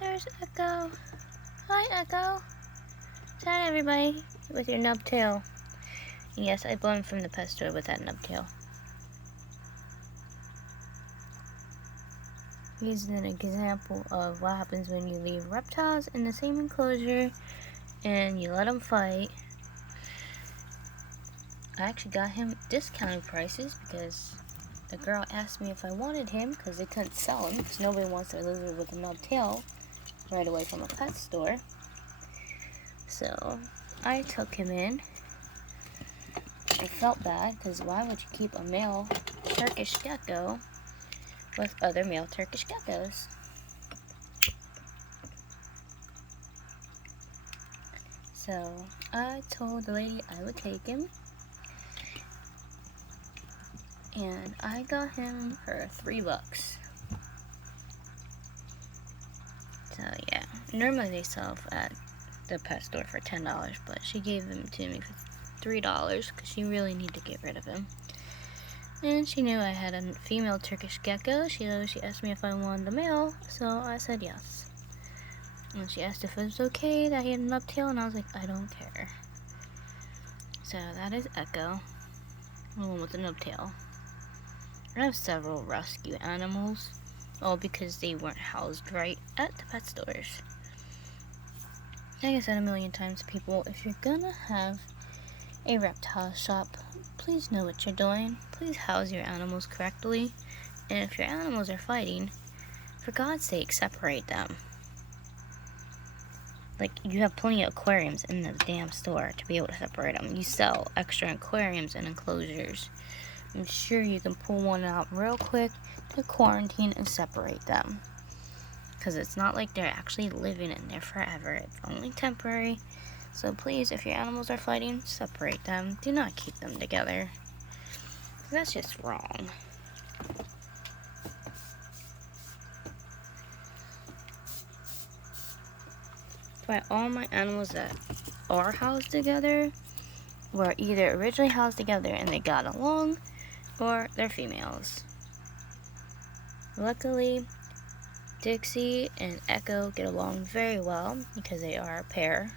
There's Echo. Hi, Echo. Say hi, everybody, with your nub tail. And yes, I bought him from the pet store with that nub tail. Here's an example of what happens when you leave reptiles in the same enclosure and you let them fight. I actually got him discounted prices because the girl asked me if I wanted him because they couldn't sell him because nobody wants their lizard with a nub tail right away from a pet store. So I took him in. I felt bad because why would you keep a male Turkish gecko with other male Turkish geckos? So I told the lady I would take him, and I got him for $3. So yeah, normally they sell at the pet store for $10, but she gave him to me for $3 because she really needed to get rid of him. And she knew I had a female Turkish gecko. She asked me if I wanted a male, so I said yes. And she asked if it was okay that he had a nub tail, and I was like, I don't care. So that is Echo, the one with the nub tail. I have several rescue animals, all because they weren't housed right at the pet stores. Like I said a million times, people, if you're gonna have a reptile shop, please know what you're doing. Please house your animals correctly. And if your animals are fighting, for God's sake, separate them. Like, you have plenty of aquariums in the damn store to be able to separate them. You sell extra aquariums and enclosures. I'm sure you can pull one out real quick to quarantine and separate them. Because it's not like they're actually living in there forever. It's only temporary. So please, if your animals are fighting, separate them. Do not keep them together. That's just wrong. That's why all my animals that are housed together were either originally housed together and they got along, or they're females. Luckily, Dixie and Echo get along very well because they are a pair.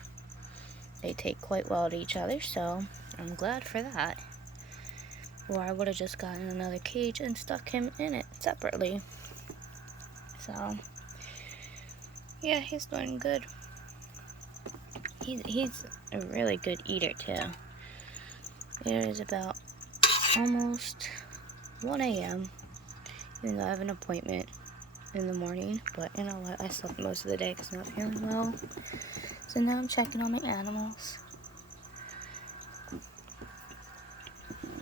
They take quite well to each other, so I'm glad for that. Or I would have just gotten another cage and stuck him in it separately. So, yeah, he's doing good. He's a really good eater, too. It is about almost 1 a.m., even though I have an appointment in the morning. But you know what? I slept most of the day because I'm not feeling well. So now I'm checking on my animals.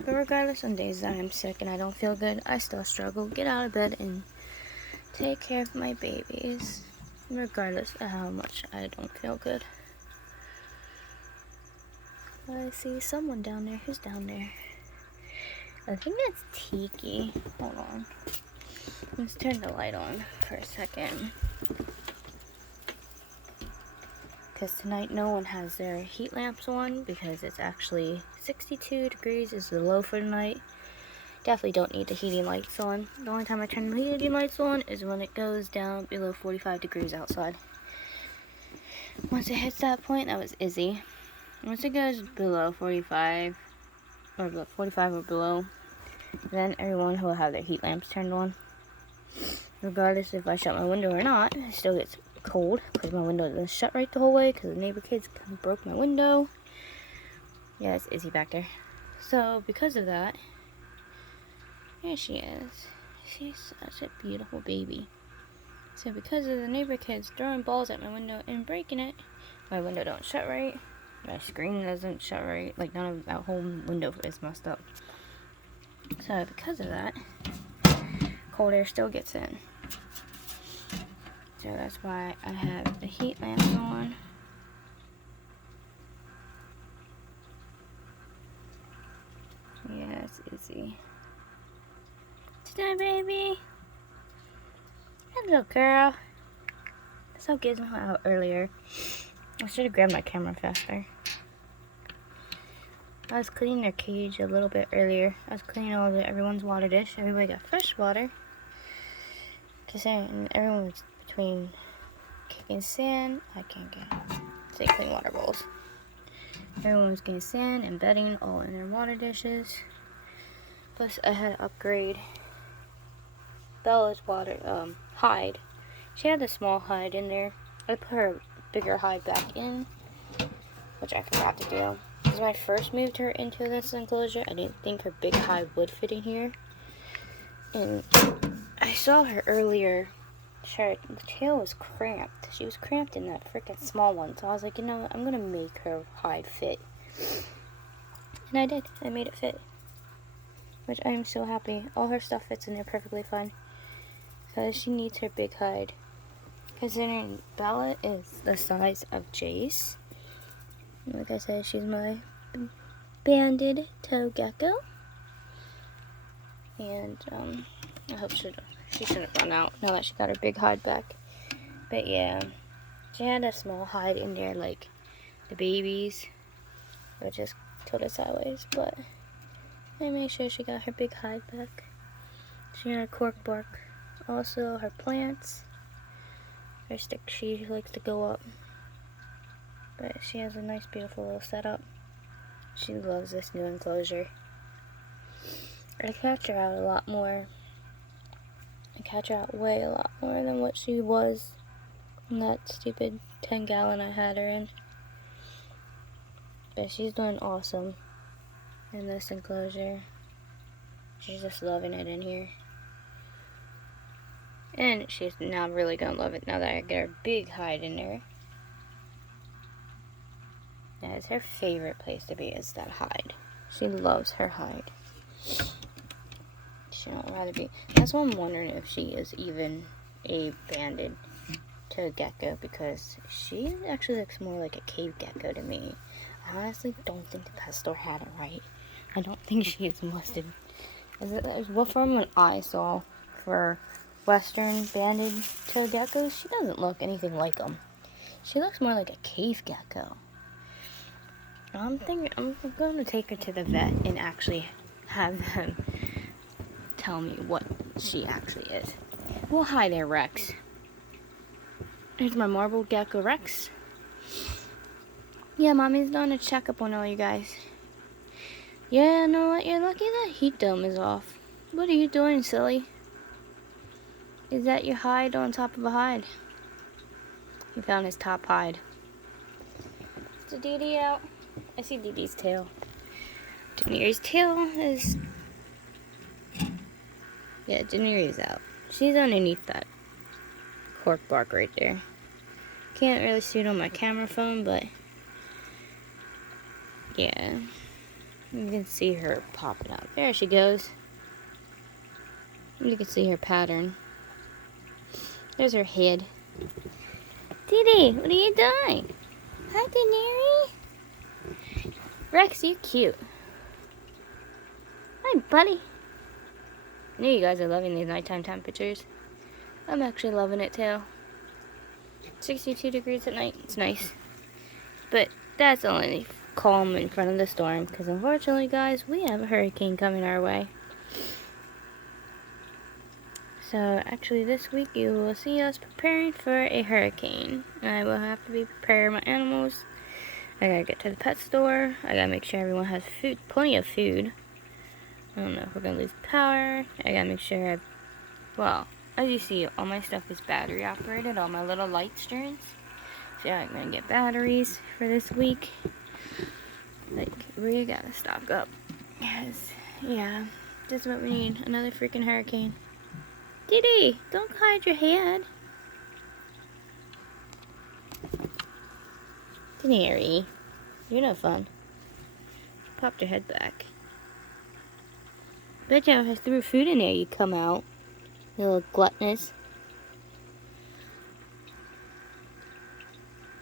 But regardless, on days that I'm sick and I don't feel good, I still struggle to get out of bed and take care of my babies, regardless of how much I don't feel good. I see someone down there. Who's down there? I think that's Tiki. Hold on. Let's turn the light on for a second. Because tonight no one has their heat lamps on because it's actually 62 degrees is the low for tonight. Definitely don't need the heating lights on. The only time I turn the heating lights on is when it goes down below 45 degrees outside. Once it hits that point, that was Izzy. Once it goes below 45 or below, then everyone will have their heat lamps turned on. Regardless if I shut my window or not, it still gets cold because my window doesn't shut right the whole way because the neighbor kids broke my window. Yeah, it's Izzy back there. So because of that, here she is. She's such a beautiful baby. So because of the neighbor kids throwing balls at my window and breaking it, my window don't shut right. My screen doesn't shut right. Like, none of that whole window is messed up. So because of that, cold air still gets in. So that's why I have the heat lamps on. Yes, Izzy. Today, baby. Hello, girl. I saw Gizmo out earlier. I should have grabbed my camera faster. I was cleaning their cage a little bit earlier. I was cleaning everyone's water dish. Everybody got fresh water. And everyone was between getting sand. I can't get say clean water bowls. Everyone was getting sand and bedding all in their water dishes. Plus, I had to upgrade Bella's hide. She had a small hide in there. I put her bigger hide back in, which I forgot to do. Because when I first moved her into this enclosure, I didn't think her big hide would fit in here. And I saw her earlier. Her tail was cramped. She was cramped in that freaking small one. So I was like, you know what? I'm going to make her hide fit. And I did. I made it fit. Which I am so happy. All her stuff fits in there perfectly fine. Because she needs her big hide. Considering Bella is the size of Jace. Like I said, she's my banded toe gecko. And I hope she shouldn't run out now that she got her big hide back. But yeah, she had a small hide in there like the babies. I just tilted sideways, but I made sure she got her big hide back. She had her cork bark. Also her plants. Her stick, she likes to go up. But she has a nice beautiful little setup. She loves this new enclosure. I catch her out a lot more. I catch her out way a lot more than what she was in that stupid 10-gallon I had her in. But she's doing awesome in this enclosure. She's just loving it in here. And she's now really gonna love it now that I get her big hide in there. That is her favorite place to be, is that hide. She loves her hide. She don't rather be. That's why I'm wondering if she is even a banded toe gecko, because she actually looks more like a cave gecko to me. I honestly don't think the pet store had it right. I don't think she is listed. What from what I saw for Western banded toe geckos, she doesn't look anything like them. She looks more like a cave gecko. I'm thinking I'm going to take her to the vet and actually have them tell me what she actually is. Well, hi there, Rex. Here's my marble gecko, Rex. Yeah, Mommy's doing a checkup on all you guys. Yeah, you know what? You're lucky that heat dome is off. What are you doing, silly? Is that your hide on top of a hide? He found his top hide. Is Dee Dee out? I see Dee Dee's tail. Daenerys' tail is... Yeah, Daenerys out. She's underneath that cork bark right there. Can't really see it on my camera phone, but... Yeah. You can see her popping up. There she goes. You can see her pattern. There's her head. Dee Dee, what are you doing? Hi, Daenerys. Rex, you cute. Hi, buddy. I know you guys are loving these nighttime temperatures. I'm actually loving it too. 62 degrees at night. It's nice. But that's only calm in front of the storm, because unfortunately, guys, we have a hurricane coming our way. So actually this week you will see us preparing for a hurricane. I will have to be preparing my animals. I gotta get to the pet store. I gotta make sure everyone has food, plenty of food. I don't know if we're gonna lose power. I gotta make sure well, as you see, all my stuff is battery operated, all my little light strands. So yeah, I'm gonna get batteries for this week. Like, we gotta stock up. Yes, yeah, this is what we need. Another freaking hurricane. Dee Dee, don't hide your head. Daenerys, you're no fun. Popped your head back. Bet you if I threw food in there, you'd come out. You little gluttonous.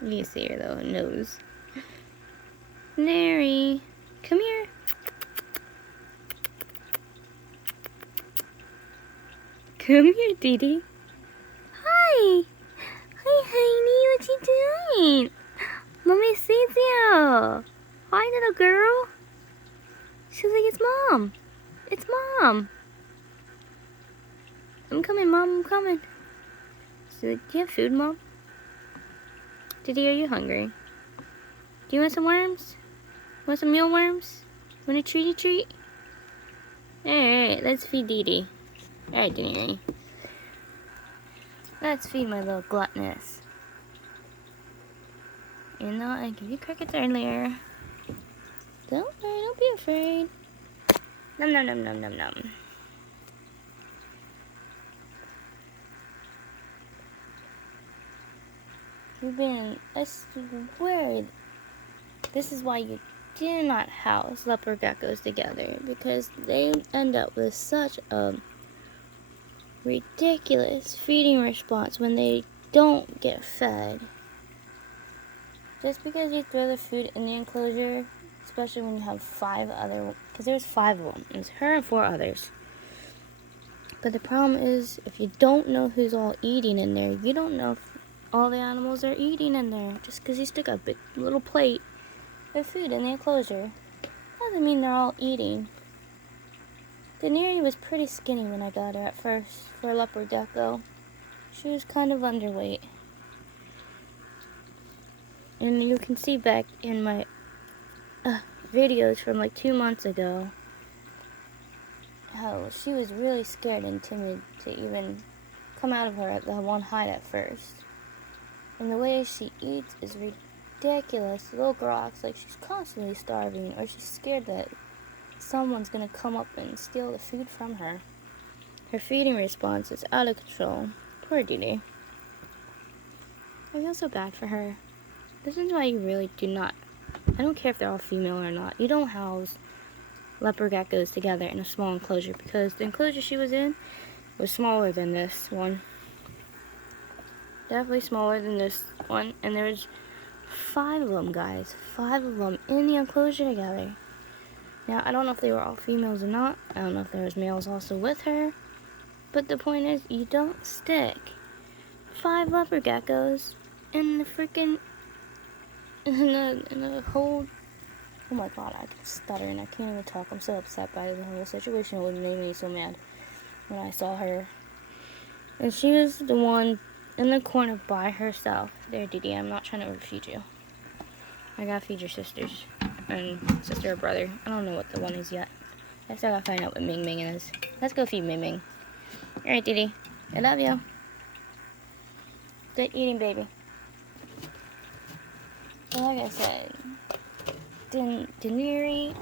You can see her though, nose. Daenerys, come here. Come here, Dee Dee. Hi. Hi, honey. What you doing? Mommy sees you. Hi, little girl. She's like, it's Mom. It's Mom. I'm coming, Mom. I'm coming. She's like, do you have food, Mom? Diddy, are you hungry? Do you want some worms? Want some mealworms? Want a treaty treat? Alright, let's feed Didi. Alright, Didi. Let's feed my little gluttonous. You know, I gave you crickets earlier. Don't worry, don't be afraid. Nom nom nom nom nom nom. I swear, this is why you do not house leopard geckos together, because they end up with such a ridiculous feeding response when they don't get fed. Just because you throw the food in the enclosure, especially when you have 5 other, because there's 5 of them, and it's her and 4 others. But the problem is, if you don't know who's all eating in there, you don't know if all the animals are eating in there. Just because you stick a big little plate of food in the enclosure doesn't mean they're all eating. Daenerys was pretty skinny when I got her at first for a leopard gecko. She was kind of underweight. And you can see back in my videos from like 2 months ago how she was really scared and timid to even come out of her at the one hide at first. And the way she eats is ridiculous. The little girl acts like she's constantly starving, or she's scared that someone's gonna come up and steal the food from her. Her feeding response is out of control. Poor Didi. I feel so bad for her. This is why you really do not, I don't care if they're all female or not, you don't house leopard geckos together in a small enclosure, because the enclosure she was in was smaller than this one. Definitely smaller than this one, and there's 5 of them, guys. 5 of them in the enclosure together. Now, I don't know if they were all females or not. I don't know if there was males also with her. But the point is, you don't stick 5 leopard geckos in the freaking, in a whole, oh my god, I can stutter and I can't even talk. I'm so upset by the whole situation. It made me so mad when I saw her. And she was the one in the corner by herself. There, Didi, I'm not trying to overfeed you. I gotta feed your sisters. And sister or brother. I don't know what the one is yet. I still gotta find out what Ming Ming is. Let's go feed Ming Ming. Alright, Didi. I love you. Good eating, baby. So like I said, Daenerys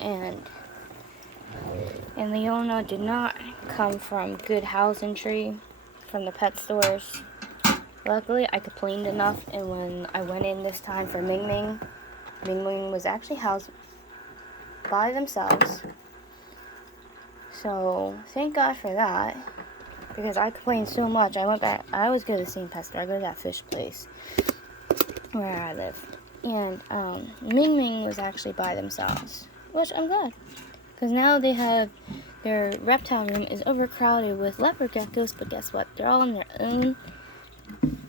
and Leona did not come from good housing tree from the pet stores. Luckily, I complained enough, and when I went in this time for Ming Ming, Ming Ming was actually housed by themselves. So, thank God for that, because I complained so much. I went back, I always go to the same pet store. I go to that fish place where I live. And Ming Ming was actually by themselves, which I'm glad, because now they have, their reptile room is overcrowded with leopard geckos, but guess what? They're all in their own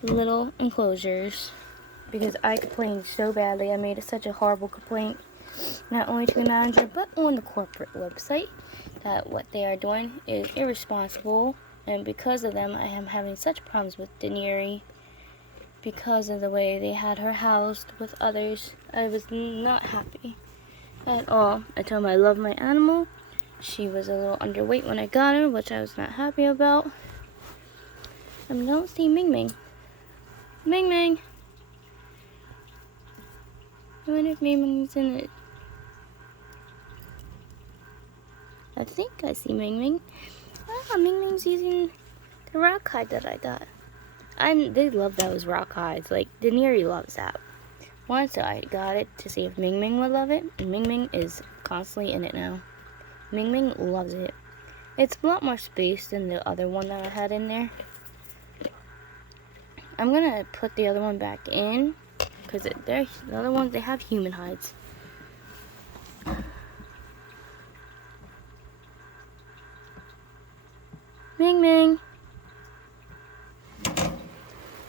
little enclosures, because I complained so badly. I made such a horrible complaint, not only to the manager, but on the corporate website, that what they are doing is irresponsible, and because of them, I am having such problems with Daenerys, because of the way they had her housed with others. I was not happy at all. I told them I love my animal. She was a little underweight when I got her, which I was not happy about. I don't see Ming Ming. Ming Ming! I wonder if Ming Ming's in it. I think I see Ming Ming. Ah, Ming Ming's using the rock hide that I got. And they love those rock hides. Like, Daenerys loves that. Once I got it to see if Ming Ming would love it, and Ming Ming is constantly in it now. Ming Ming loves it. It's a lot more space than the other one that I had in there. I'm gonna put the other one back in, because the other ones, they have human hides. Ming Ming!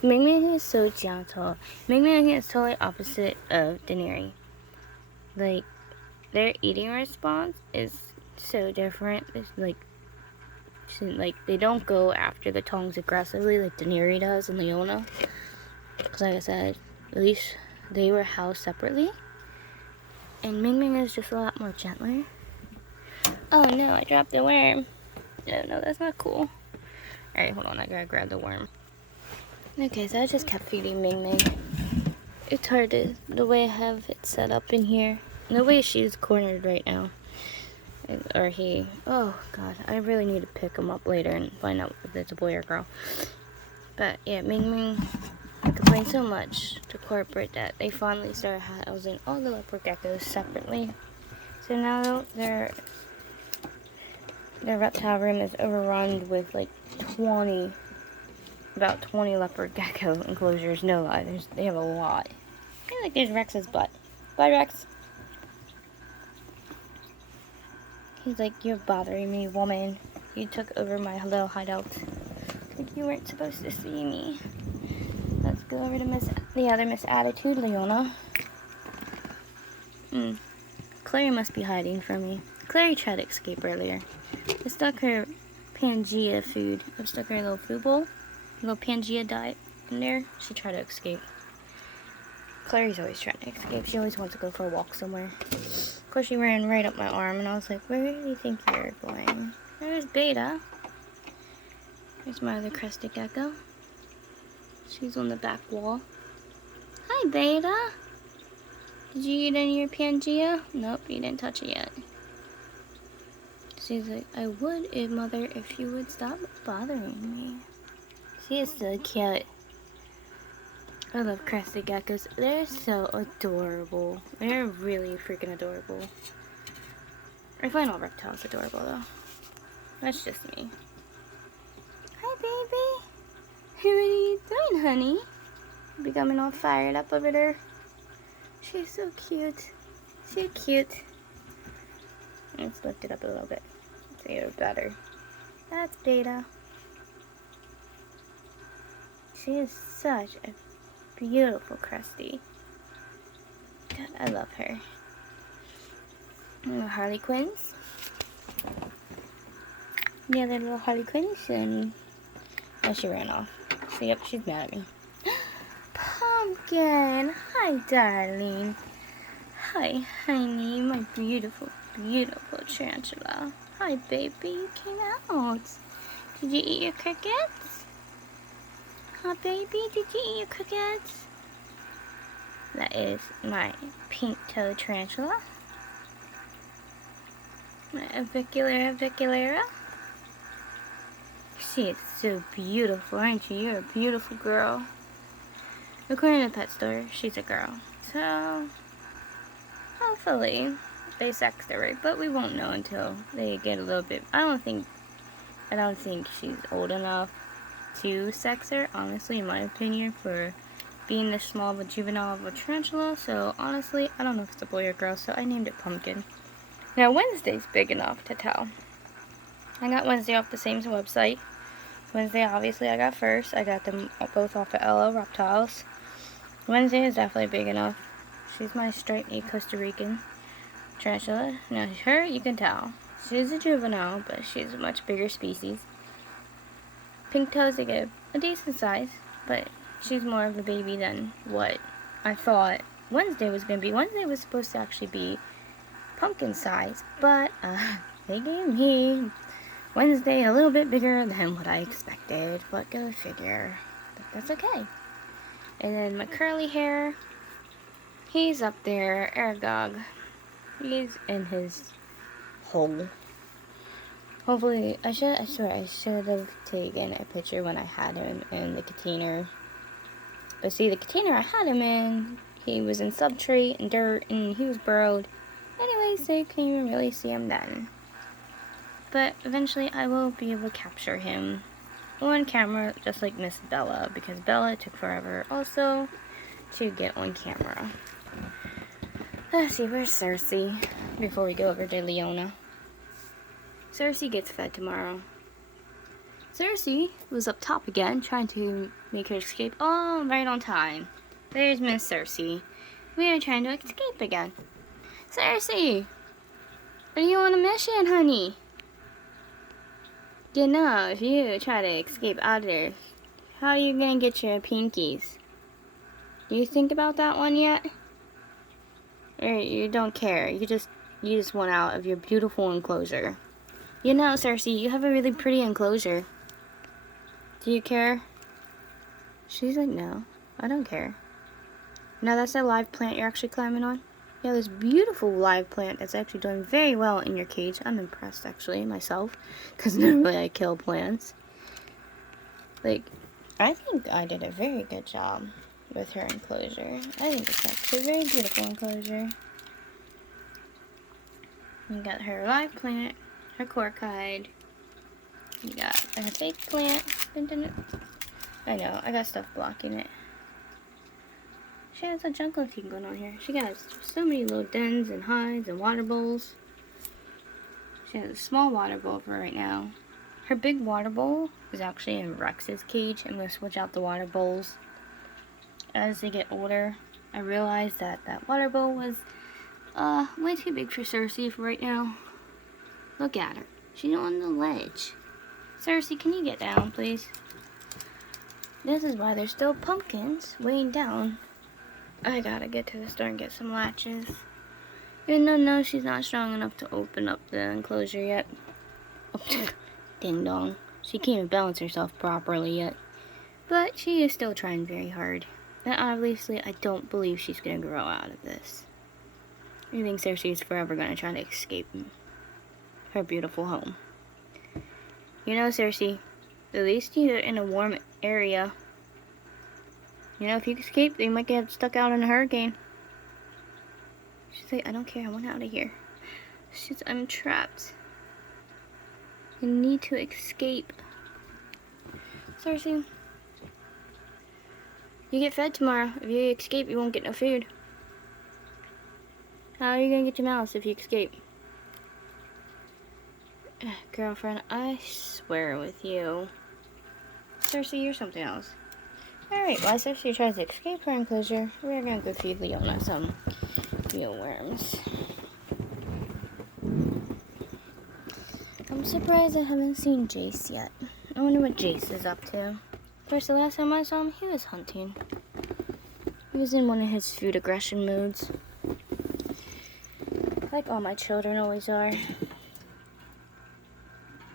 Ming Ming is so gentle. Ming Ming is totally opposite of Daenerys. Like, their eating response is so different. It's like they don't go after the tongues aggressively like Daenerys does and Leona. Because like I said, At least they were housed separately. And Ming Ming is just a lot more gentler. Oh no, I dropped the worm. No, that's not cool. Alright, hold on, I gotta grab the worm. Okay, so I just kept feeding Ming Ming. It's hard to, the way I have it set up in here. And the way she's cornered right now. Or he, oh god, I really need to pick him up later and find out if it's a boy or girl. But yeah, Ming Ming complained so much to corporate that they finally started housing all the leopard geckos separately. So now their reptile room is overrun with like about 20 leopard gecko enclosures. No lie, they have a lot. I feel like there's Rex's butt. Bye, Rex. He's like, you're bothering me, woman. You took over my little hideout. Like you weren't supposed to see me. Let's go over to the other Miss Attitude, Leona. Clary must be hiding from me. Clary tried to escape earlier. I stuck her Pangea food. I stuck her little food bowl, little Pangea diet in there. She tried to escape. Clary's always trying to escape. She always wants to go for a walk somewhere. Of course, she ran right up my arm, and I was like, where do you think you're going? There's Beta. There's my other crested gecko. She's on the back wall. Hi, Beta. Did you eat any of your Pangea? Nope, you didn't touch it yet. She's like, I would, Mother, if you would stop bothering me. She is so cute. I love crested geckos. They're so adorable. They're really freaking adorable. I find all reptiles adorable, though. That's just me. Hi, baby. What are you doing, honey? Becoming all fired up over there. She's so cute. So cute. Let's lift it up a little bit. So you're better. That's Beta. She is such a beautiful Krusty. God, I love her. Little Harlequins. The other little Harlequins, and oh, she ran off. So yep, she's mad at me. Pumpkin! Hi, darling. Hi, honey, my beautiful, beautiful tarantula. Hi, baby, you came out. Did you eat your crickets? Huh, baby, did you eat your crickets? That is my pink-toed tarantula. My Aviculera. She is so beautiful, aren't you? You're a beautiful girl. According to the pet store, she's a girl. So, hopefully, they sex her right, but we won't know until they get a little bit. I don't think she's old enough to sex her, honestly, in my opinion, for being this small of a juvenile of a tarantula. So, honestly, I don't know if it's a boy or girl, so I named it Pumpkin. Now, Wednesday's big enough to tell. I got Wednesday off the same website. Wednesday, obviously, I got first. I got them both off of LO Reptiles. Wednesday is definitely big enough. She's my striped-knee Costa Rican tarantula. Now, her, you can tell. She's a juvenile, but she's a much bigger species. Pink toes, they get a decent size, but she's more of a baby than what I thought Wednesday was going to be. Wednesday was supposed to actually be pumpkin size, but they gave me Wednesday a little bit bigger than what I expected, but go figure. But that's okay. And then my curly hair, he's up there, Aragog. He's in his hole. Hopefully, I should have taken a picture when I had him in the container. But see, the container I had him in, he was in substrate and dirt, and he was burrowed. Anyway, so you can't even really see him then. But eventually, I will be able to capture him on camera, just like Miss Bella, because Bella took forever also to get on camera. Let's see, where's Cersei? Before we go over to Leona. Cersei gets fed tomorrow. Cersei was up top again, trying to make her escape. Oh, right on time. There's Miss Cersei. We are trying to escape again. Cersei! Are you on a mission, honey? You know, if you try to escape out of there, how are you gonna get your pinkies? Do you think about that one yet? Or you don't care? You just want out of your beautiful enclosure. You know, Cersei, you have a really pretty enclosure. Do you care? She's like, no, I don't care. Now that's a live plant you're actually climbing on? Yeah, this beautiful live plant that's actually doing very well in your cage. I'm impressed, actually, myself. Because normally I kill plants. Like, I think I did a very good job with her enclosure. I think it's actually a very beautiful enclosure. You got her live plant, her cork hide. You got her fake plant. I know, I got stuff blocking it. She has a jungle theme going on here. She got so many little dens and hides and water bowls. She has a small water bowl for right now. Her big water bowl is actually in Rex's cage. I'm going to switch out the water bowls. As they get older, I realized that that water bowl was way too big for Cersei for right now. Look at her. She's on the ledge. Cersei, can you get down, please? This is why there's still pumpkins weighing down. I gotta get to the store and get some latches. Even though, no, she's not strong enough to open up the enclosure yet. Ding dong. She can't even balance herself properly yet. But she is still trying very hard. And obviously, I don't believe she's gonna grow out of this. I think Cersei is forever gonna try to escape her beautiful home. You know, Cersei, at least you're in a warm area. You know, if you escape, they might get stuck out in a hurricane. She's like, I don't care, I want out of here. I'm trapped. I need to escape. Cersei, you get fed tomorrow. If you escape, you won't get no food. How are you gonna get your mouse if you escape? Girlfriend, I swear with you. Cersei, you're something else. Alright, while Cersei tries to escape her enclosure, we're gonna go feed Leona some mealworms. I'm surprised I haven't seen Jace yet. I wonder what Jace is up to. First, the last time I saw him, he was hunting. He was in one of his food aggression moods. Like all my children always are.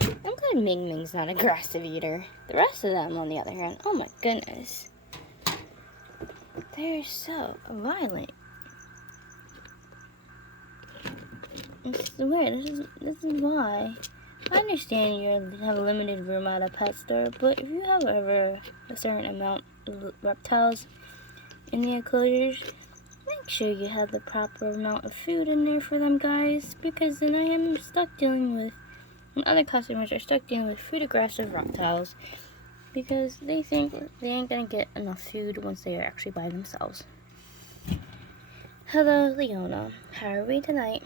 I'm glad Ming Ming's not an aggressive eater. The rest of them, on the other hand, oh my goodness. They're so violent. It's weird. This is why. I understand you have a limited room at a pet store, but if you have ever a certain amount of reptiles in the enclosures, make sure you have the proper amount of food in there for them, guys, because then I am stuck dealing with, and other customers are stuck dealing with food aggressive reptiles because they think they ain't gonna get enough food once they are actually by themselves. Hello, Leona. How are we tonight?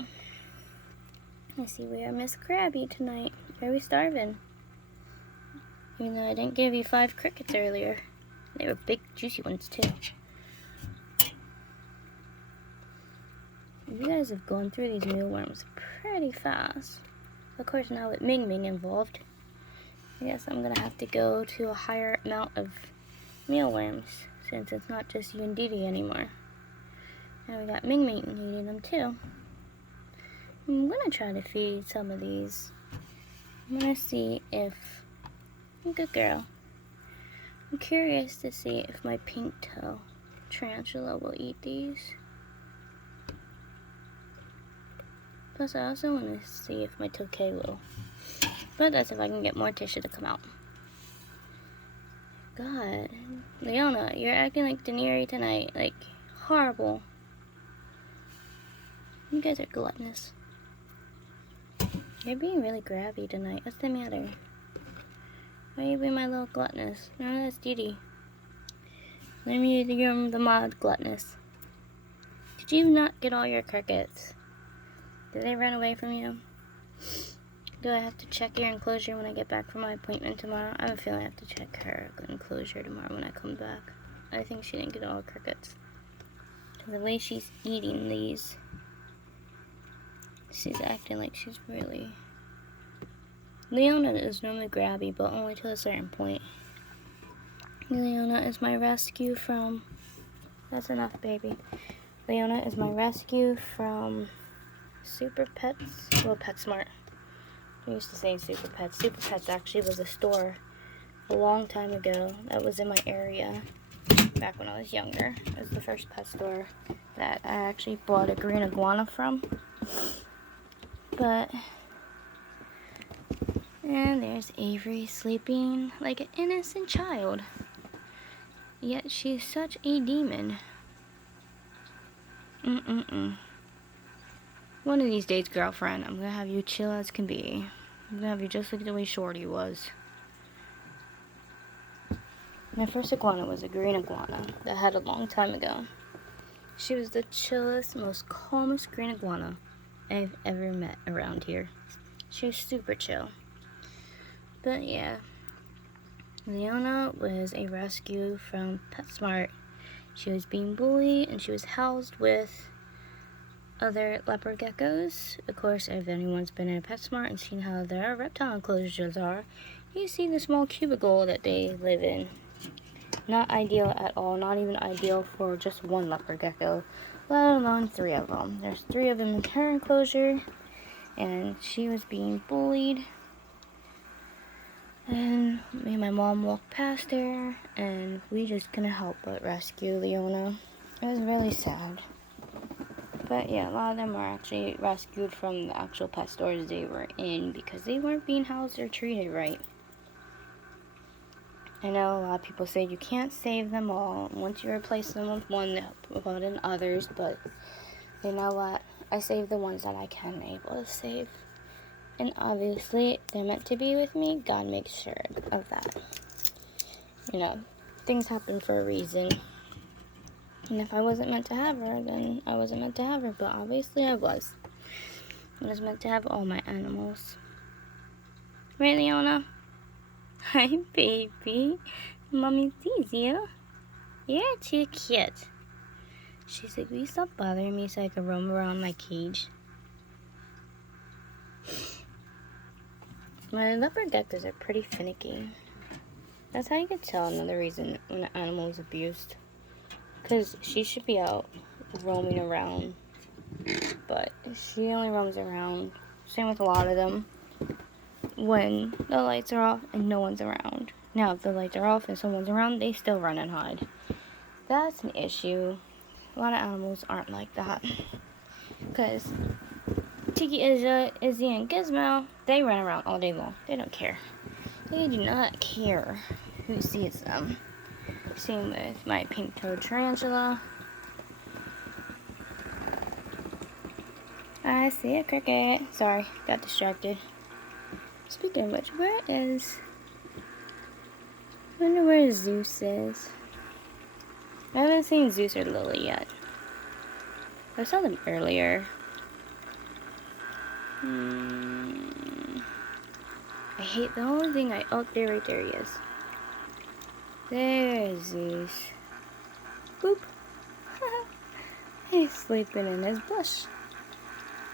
I see we are Miss Krabby tonight. Are we starving? Even though I didn't give you 5 crickets earlier. They were big, juicy ones, too. You guys have gone through these mealworms pretty fast. Of course, now with Ming Ming involved, I guess I'm gonna have to go to a higher amount of mealworms, since it's not just you and Didi anymore. Now we got Ming Ming eating them, too. I'm gonna try to feed some of these. I'm gonna see if... Good girl. I'm curious to see if my pink toe tarantula will eat these. Plus, I also want to see if my Tokay will. But that's if I can get more tissue to come out. God. Leona, you're acting like Daenerys tonight. Like, horrible. You guys are gluttonous. You're being really grabby tonight. What's the matter? Why are you being my little gluttonous? No, that's Didi. Let me give you the mod gluttonous. Did you not get all your crickets? Did they run away from you? Do I have to check your enclosure when I get back from my appointment tomorrow? I have a feeling I have to check her enclosure tomorrow when I come back. I think she didn't get all the crickets. The way she's eating these, she's acting like she's really... Leona is normally grabby, but only to a certain point. Leona is my rescue from That's enough, baby. Leona is my rescue from Super Pets. Well, PetSmart. I used to say Super Pets. Super Pets actually was a store a long time ago that was in my area back when I was younger. It was the first pet store that I actually bought a green iguana from. And there's Avery sleeping like an innocent child. Yet she's such a demon. One of these days, girlfriend, I'm gonna have you chill as can be. I'm gonna have you just like the way Shorty was. My first iguana was a green iguana that I had a long time ago. She was the chillest, most calmest green iguana I've ever met around here. She was super chill. But yeah, Leona was a rescue from PetSmart. She was being bullied and she was housed with other leopard geckos. Of course, if anyone's been in a PetSmart and seen how their reptile enclosures are, you see the small cubicle that they live in. Not ideal at all, not even ideal for just one leopard gecko, let alone 3 of them. There's 3 of them in her enclosure, and she was being bullied. And me and my mom walked past her, and we just couldn't help but rescue Leona. It was really sad. But yeah, a lot of them were actually rescued from the actual pet stores they were in because they weren't being housed or treated right. I know a lot of people say you can't save them all. Once you replace them with one, they'll put in others. But you know what? I save the ones that I can able to save. And obviously, they're meant to be with me. God makes sure of that. You know, things happen for a reason. And if I wasn't meant to have her, then I wasn't meant to have her. But obviously, I was. I was meant to have all my animals. Right, Leona? Hi, baby. Mommy sees you. You're too cute. She's like, will you stop bothering me so I can roam around my cage? My leopard geckos are pretty finicky. That's how you can tell another reason when an animal is abused. Because she should be out roaming around. But she only roams around. Same with a lot of them. When the lights are off and no one's around. Now, if the lights are off and someone's around, they still run and hide. That's an issue. A lot of animals aren't like that. Because Tiki, Izzy, and Gizmo, they run around all day long. They don't care. They do not care who sees them. Same with my pink-toed tarantula. I see a cricket. Sorry, got distracted. Speaking of which, where is... I wonder where Zeus is. I haven't seen Zeus or Lily yet. I saw them earlier. I hate the only thing oh, there, right there he is. There's Zeus. Boop. He's sleeping in his bush.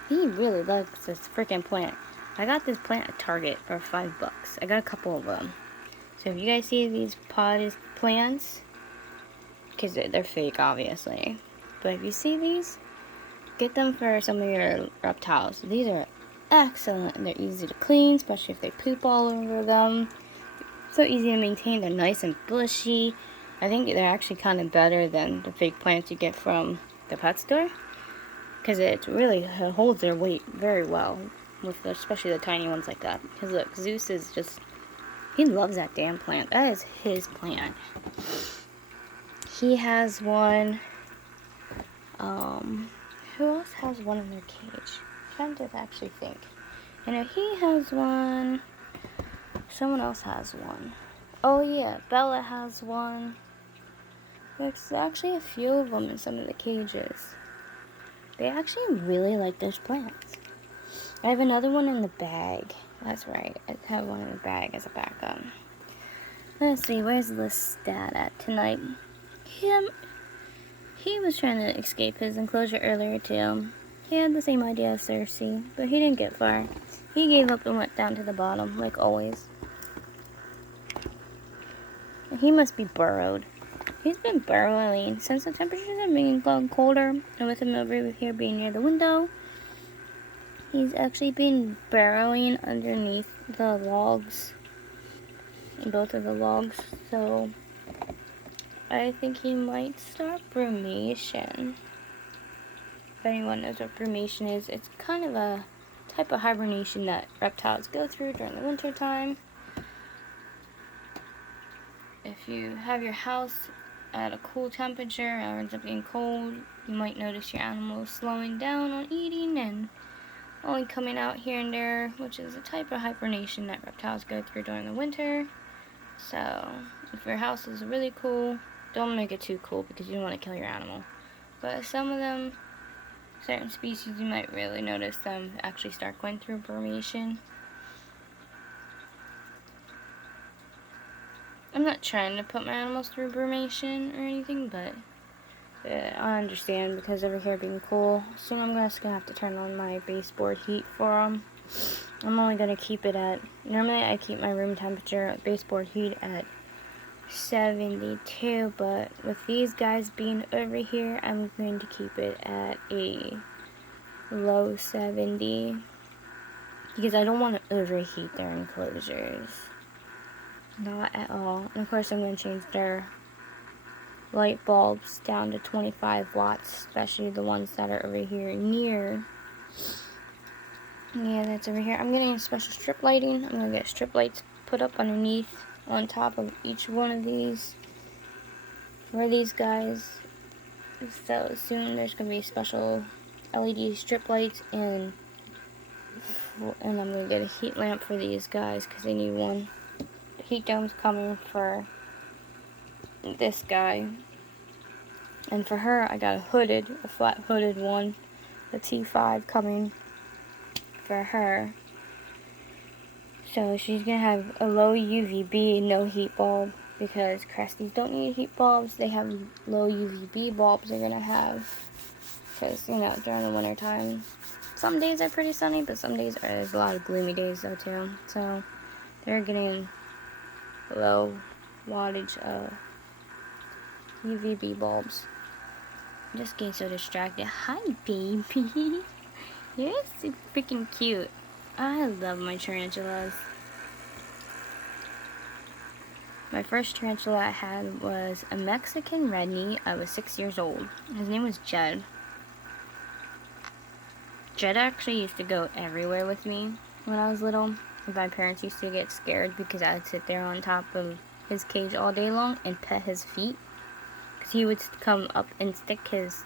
He really likes this freaking plant. I got this plant at Target for $5. I got a couple of them. So if you guys see these potted plants, because they're fake obviously, but if you see these, get them for some of your reptiles. These are excellent and they're easy to clean, especially if they poop all over them. So easy to maintain. They're nice and bushy. I think they're actually kind of better than the fake plants you get from the pet store, because it really holds their weight very well, with especially the tiny ones like that. Because look, Zeus is just, he loves that damn plant. That is his plant. He has one. Who else has one in their cage? I'm trying to actually think. I know he has one. Someone else has one. Oh yeah, Bella has one. There's actually a few of them in some of the cages. They actually really like those plants. I have another one in the bag. That's right, I have one in the bag as a backup. Let's see, where's the stat at tonight? He was trying to escape his enclosure earlier too. He had the same idea as Cersei, but he didn't get far. He gave up and went down to the bottom, like always. He must be burrowed. He's been burrowing since the temperatures have been going colder, and with him over here being near the window, he's actually been burrowing underneath the logs, both of the logs, so I think he might start brumation. If anyone knows what brumation is, it's kind of a type of hibernation that reptiles go through during the winter time. If you have your house at a cool temperature or ends up getting cold, you might notice your animals slowing down on eating and only coming out here and there, which is a type of hibernation that reptiles go through during the winter. So if your house is really cool, don't make it too cool because you don't want to kill your animal. But some of them, certain species, you might really notice them actually start going through brumation. I'm not trying to put my animals through brumation or anything, but I understand because over here being cool. Soon I'm just going to have to turn on my baseboard heat for them. I'm only going to keep it at, normally I keep my room temperature baseboard heat at 72, but with these guys being over here, I'm going to keep it at a low 70 because I don't want to overheat their enclosures. Not at all. And of course I'm going to change their light bulbs down to 25 watts, especially the ones that are over here near. Yeah, that's over here. I'm getting special strip lighting. I'm going to get strip lights put up underneath on top of each one of these for these guys. So soon there's going to be special LED strip lights, and I'm going to get a heat lamp for these guys because they need one. The heat dome's coming for this guy, and for her I got a flat hooded one, the T5 coming for her. So she's gonna have a low UVB, no heat bulb, because Cresties don't need heat bulbs. They have low UVB bulbs they're gonna have, because you know during the winter time, some days are pretty sunny, but some days there's a lot of gloomy days though too. So they're getting low wattage UVB bulbs. I'm just getting so distracted. Hi, baby. You're so freaking cute. I love my tarantulas. My first tarantula I had was a Mexican redknee. I was 6 years old. His name was Jed. Jed actually used to go everywhere with me when I was little. My parents used to get scared because I would sit there on top of his cage all day long and pet his feet. Because he would come up and stick his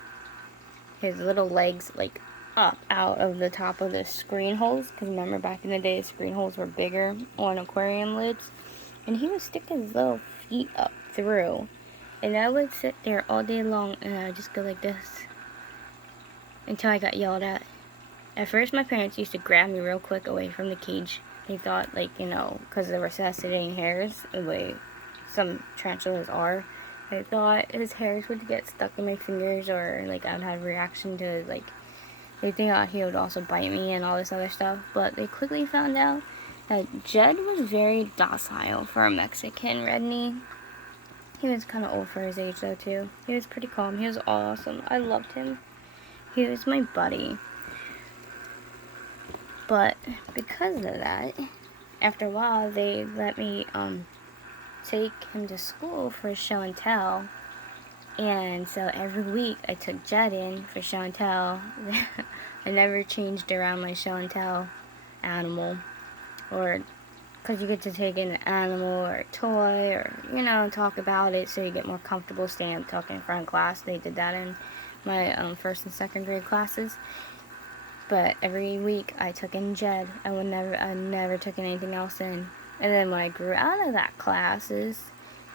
little legs like up out of the top of the screen holes. Because remember back in the day, screen holes were bigger on aquarium lids. And he would stick his little feet up through. And I would sit there all day long and I would just go like this until I got yelled at. At first my parents used to grab me real quick away from the cage. They thought, like, you know, because of the resuscitating hairs, the way some tarantulas are, they thought his hairs would get stuck in my fingers, or like I'd have a reaction to, like, they thought he would also bite me and all this other stuff. But they quickly found out that Jed was very docile for a Mexican redknee. He was kind of old for his age though too. He was pretty calm. He was awesome. I loved him. He was my buddy. But because of that, after a while, they let me take him to school for show and tell. And so every week I took Jed in for show and tell. I never changed around my show and tell animal. Or because you get to take in an animal or a toy, or, you know, talk about it so you get more comfortable standing up talking in front of class. They did that in my first and second grade classes. But every week I took in Jed. I never took in anything else in. And then when I grew out of that classes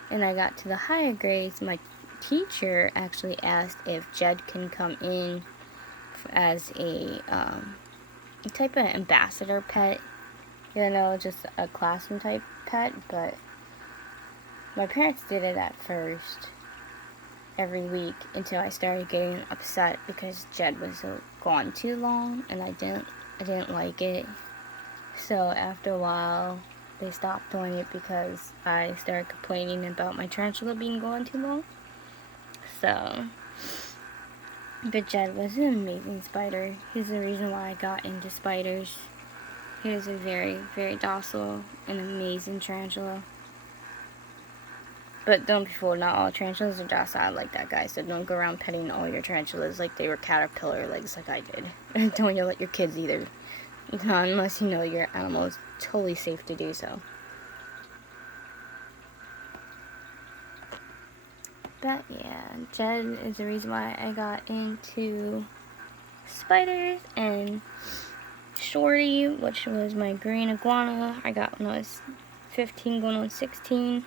and I got to the higher grades, my teacher actually asked if Jed can come in as a type of ambassador pet. You know, just a classroom type pet. But my parents did it at first every week until I started getting upset because Jed was gone too long and I didn't like it. So after a while they stopped doing it because I started complaining about my tarantula being gone too long. So, but Jed was an amazing spider. He's the reason why I got into spiders. He was a very, very docile and amazing tarantula. But don't be fooled, not all tarantulas are docile like that, guys. So don't go around petting all your tarantulas like they were caterpillar legs like I did. And don't yell at your kids either. Not unless you know your animal is totally safe to do so. But yeah, Jed is the reason why I got into spiders. And Shorty, which was my green iguana, I got when I was 15 going on 16.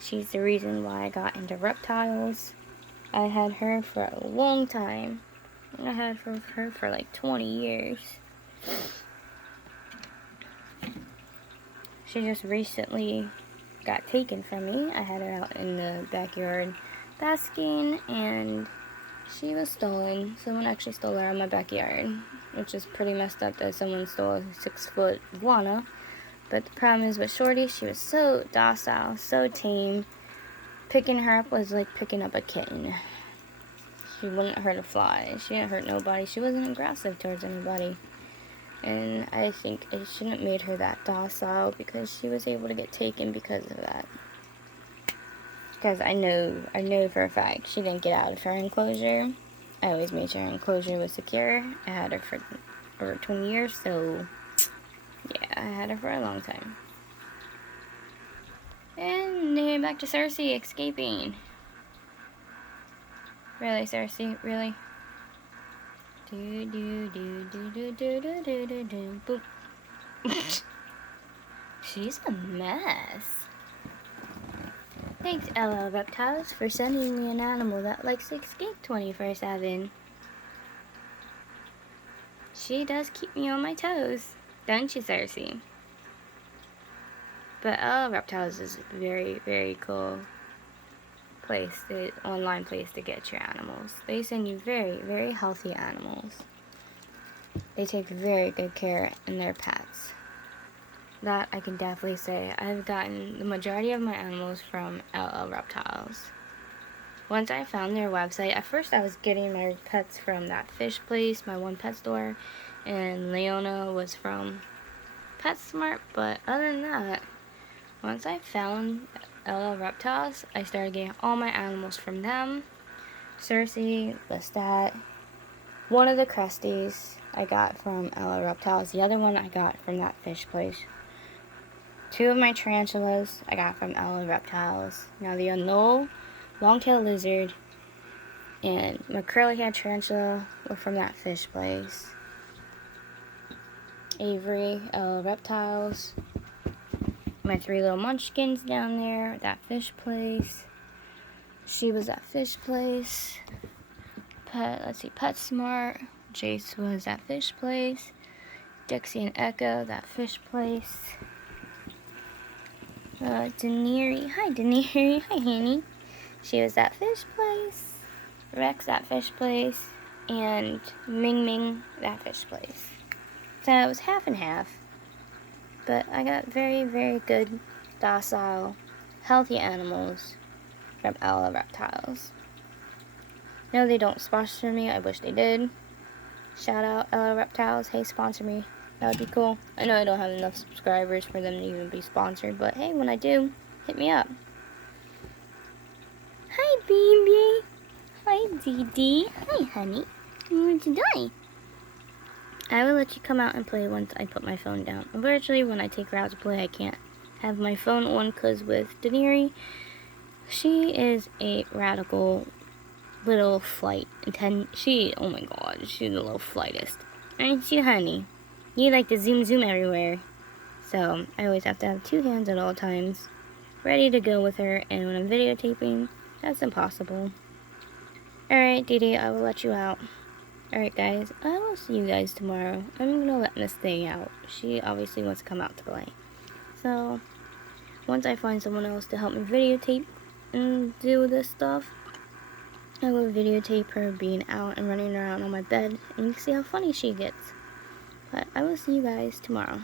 She's the reason why I got into reptiles. I had her for a long time. I had her for like 20 years. She just recently got taken from me. I had her out in the backyard basking, and she was stolen. Someone actually stole her out of my backyard, which is pretty messed up that someone stole a 6-foot iguana. But the problem is with Shorty, she was so docile, so tame. Picking her up was like picking up a kitten. She wouldn't hurt a fly. She didn't hurt nobody. She wasn't aggressive towards anybody. And I think it shouldn't have made her that docile, because she was able to get taken because of that. Because I know for a fact she didn't get out of her enclosure. I always made sure her enclosure was secure. I had her for over 20 years, so yeah, I had her for a long time. And then back to Cersei escaping. Really, Cersei? Really? Do do do do do do do do do do. Boop. She's a mess. Thanks, LL Reptiles, for sending me an animal that likes to escape 24/7. She does keep me on my toes, don't you, Cersei? But LL Reptiles is a very, very cool place, the online place to get your animals. They send you very, very healthy animals. They take very good care in their pets. That I can definitely say. I've gotten the majority of my animals from LL Reptiles. Once I found their website, at first I was getting my pets from that fish place, my one pet store, and Leona was from PetSmart. But other than that, once I found LL Reptiles, I started getting all my animals from them. Cersei, Lestat, one of the Cresties I got from LL Reptiles. The other one I got from that fish place. 2 of my tarantulas I got from LL Reptiles. Now the Anole, long-tailed lizard, and my curly-haired tarantula were from that fish place. Avery, LL Reptiles. My 3 little munchkins down there, that fish place. She was at fish place. PetSmart. Jace was at fish place. Dixie and Echo, that fish place. Daenerys. Hi, Daenerys. Hi, Hanny. She was at fish place. Rex, that fish place. And Ming Ming, that fish place. So it was half and half. But I got very, very good, docile, healthy animals from LL Reptiles. No, they don't sponsor me. I wish they did. Shout out LL Reptiles. Hey, sponsor me. That would be cool. I know I don't have enough subscribers for them to even be sponsored, but hey, when I do, hit me up. Hi, baby. Hi, Dee. Hi, honey. What'd you do? I will let you come out and play once I put my phone down. Unfortunately, when I take her out to play, I can't have my phone on, because with Daenerys, she is a radical little flight attendant. Oh my god, she's a little flightist. Aren't you, honey? You like to zoom everywhere. So, I always have to have 2 hands at all times, ready to go with her, and when I'm videotaping, that's impossible. Alright, Dee, I will let you out. Alright, guys, I will see you guys tomorrow. I'm gonna let Miss Thing out. She obviously wants to come out to play. So, once I find someone else to help me videotape and do this stuff, I will videotape her being out and running around on my bed, and you can see how funny she gets. But I will see you guys tomorrow.